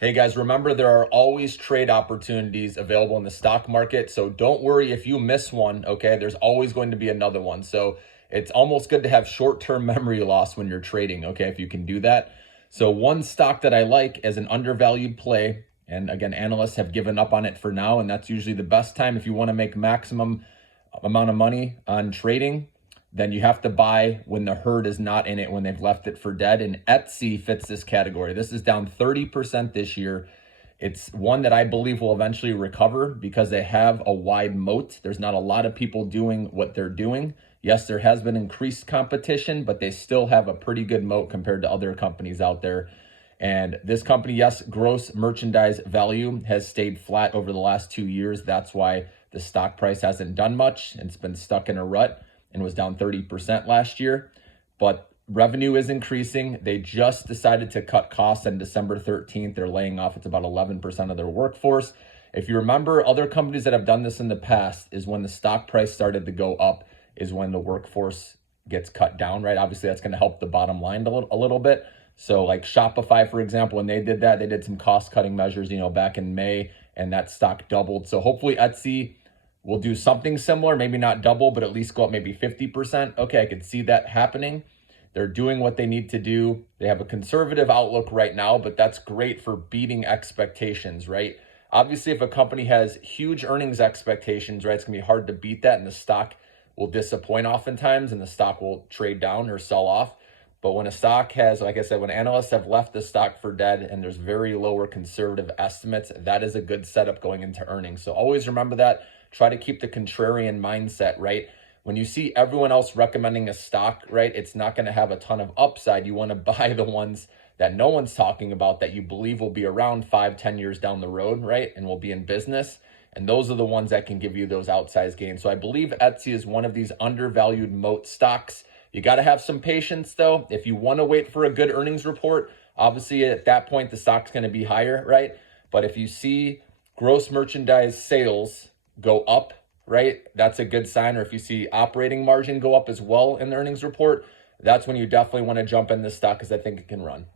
Hey guys, remember there are always trade opportunities available in the stock market. So don't worry if you miss one, okay? There's always going to be another one. So it's almost good to have short-term memory loss when you're trading, okay? If you can do that. So one stock that I like as an undervalued play, and again, analysts have given up on it for now, and that's usually the best time if you want to make maximum amount of money on trading, then you have to buy when the herd is not in it, when they've left it for dead. And Etsy fits this category. This is down 30% this year. It's one that I believe will eventually recover because they have a wide moat. There's not a lot of people doing what they're doing. Yes, there has been increased competition, but they still have a pretty good moat compared to other companies out there. And this company, yes, gross merchandise value has stayed flat over the last 2 years. That's why the stock price hasn't done much. It's been stuck in a rut and was down 30% last year. But revenue is increasing. They just decided to cut costs on December 13th. They're laying off, it's about 11% of their workforce. If you remember, other companies that have done this in the past is when the stock price started to go up, is when the workforce gets cut down, right? Obviously, that's going to help the bottom line a little bit. So like Shopify, for example, when they did that, they did some cost cutting measures, back in May, and that stock doubled. So hopefully Etsy will do something similar, maybe not double, but at least go up maybe 50%. Okay, I could see that happening. They're doing what they need to do. They have a conservative outlook right now, but that's great for beating expectations, right? Obviously, if a company has huge earnings expectations, right, it's gonna be hard to beat that, and the stock will disappoint oftentimes, and the stock will trade down or sell off. But when a stock has, like I said, when analysts have left the stock for dead and there's very low or conservative estimates, that is a good setup going into earnings. So always remember that. Try to keep the contrarian mindset, right? When you see everyone else recommending a stock, right, it's not going to have a ton of upside. You want to buy the ones that no one's talking about that you believe will be around 5-10 years down the road, right, and will be in business. And those are the ones that can give you those outsized gains. So I believe Etsy is one of these undervalued moat stocks. You got to have some patience, though. If you want to wait for a good earnings report, obviously at that point, the stock's going to be higher, right? But if you see gross merchandise sales go up, right, that's a good sign. Or if you see operating margin go up as well in the earnings report, that's when you definitely want to jump in this stock because I think it can run.